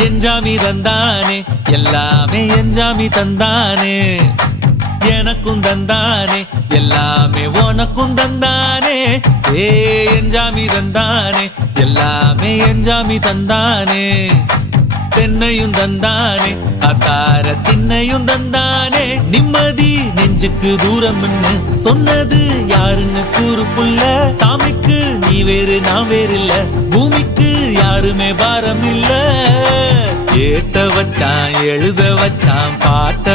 எஞ்சாமி தந்தானே எல்லாமே எஞ்சாமி தந்தானே எனக்கும் தந்தானே எல்லாமே உனக்கும் தந்தானே ஏ எஞ்சாமி தந்தானே எல்லாமே எஞ்சாமி தந்தானே தென்னையும் தந்தானே அத்தார திண்ணையும் தந்தானே நிம்மதி நெஞ்சுக்கு தூரம் சொன்னது யாருன்னு கூறு புள்ள சாமிக்கு நீ வேறு நான் வேறு இல்ல பூமிக்கு யாருமே பாரம் இல்ல ஏத்த வச்சான் எழுத வச்சான் பாட்ட